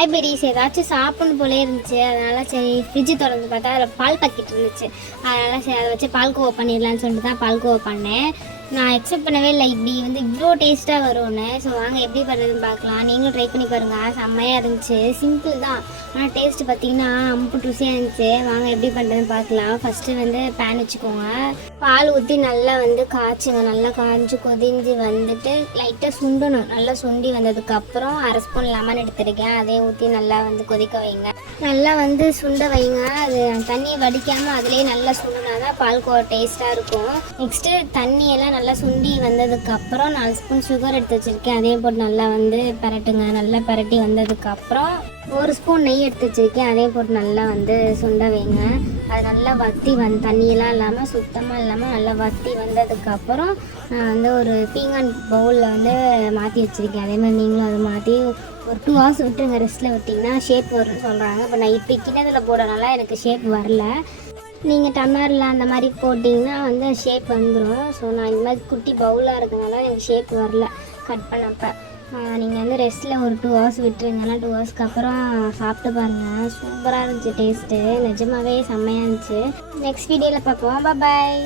ஹைபெரிஸ் ஏதாச்சும் சாப்பிடணும் போலே இருந்துச்சு. அதனால சரி ஃப்ரிட்ஜு திறந்து பார்த்தா அதில் பால் பாக்கெட் இருந்துச்சு. அதனால் சரி அதை வச்சு பால்கோவா பண்ணிடலான்னு சொல்லிட்டு தான் பால்கோவா பண்ணேன். நான் எக்ஸ்பெக்ட் பண்ணவே இல்லை இப்படி வந்து இவ்வளோ டேஸ்ட்டாக வரும்னு. ஸோ வாங்க எப்படி பண்ணுறதுன்னு பார்க்கலாம். நீங்களும் ட்ரை பண்ணி பாருங்கள். செம்மையாக இருந்துச்சு. சிம்பிள் தான், ஆனால் டேஸ்ட்டு பார்த்தீங்கன்னா அம்புட்டு ருசியாக இருந்துச்சு. வாங்க எப்படி பண்ணுறதுன்னு பார்க்கலாம். ஃபஸ்ட்டு வந்து பேன் வச்சுக்கோங்க. பால் ஊற்றி நல்லா வந்து காய்ச்சுங்க. நல்லா காய்ச்சி கொதிஞ்சு வந்துட்டு லைட்டாக சுண்டணும். நல்லா சுண்டி வந்ததுக்கப்புறம் 1/2 ஸ்பூன் லெமன் எடுத்துருக்கேன். அதையும் ஊற்றி நல்லா வந்து கொதிக்க வைங்க. நல்லா வந்து சுண்ட வைங்க. அது தண்ணியை வடிக்காமல் அதிலே நல்லா சுண்டினா தான் பால்கோவா டேஸ்ட்டாக இருக்கும். நெக்ஸ்ட்டு தண்ணியெல்லாம் நல்லா சுண்டி வந்ததுக்கப்புறம் 4 ஸ்பூன் சுகர் எடுத்து வச்சுருக்கேன். அதே போட்டு நல்லா வந்து பரட்டுங்க. நல்லா பரட்டி வந்ததுக்கப்புறம் 1 ஸ்பூன் நெய் எடுத்து வச்சுருக்கேன். அதே போட்டு நல்லா வந்து சுண்ட வைங்க. அது நல்லா வற்றி தண்ணியெல்லாம் இல்லாமல் சுத்தமாக இல்லாமல் நல்லா வற்றி வந்ததுக்கப்புறம் நான் வந்து ஒரு பீங்கான் பவுலில் வந்து மாற்றி வச்சுருக்கேன். அதே மாதிரி நீங்களும் அதை மாற்றி ஒரு 2 ஹவர்ஸ் விட்டுருங்க. ரெஸ்ட்டில் விட்டிங்கன்னா ஷேப் வரும்னு சொல்கிறாங்க. இப்போ நான் இப்போ கிண்ணத்தில் போடுறதுனால எனக்கு ஷேப் வரல. நீங்கள் டம்ளரில் அந்த மாதிரி போட்டிங்கன்னா வந்து ஷேப் வந்துடும். ஸோ நான் இந்த மாதிரி குட்டி பவுலாக இருக்கனால எனக்கு ஷேப் வரல கட் பண்ணப்போ. நீங்கள் வந்து ரெஸ்ட்டில் ஒரு 2 ஹவர்ஸ் விட்டுருங்கன்னா 2 ஹவர்ஸ்க்கு அப்புறம் சாப்பிட்டு பாருங்கள். சூப்பராக இருந்துச்சு டேஸ்ட்டு. நிஜமாகவே செம்மையாக இருந்துச்சு. நெக்ஸ்ட் வீடியோவில் பார்ப்போம். பாய்.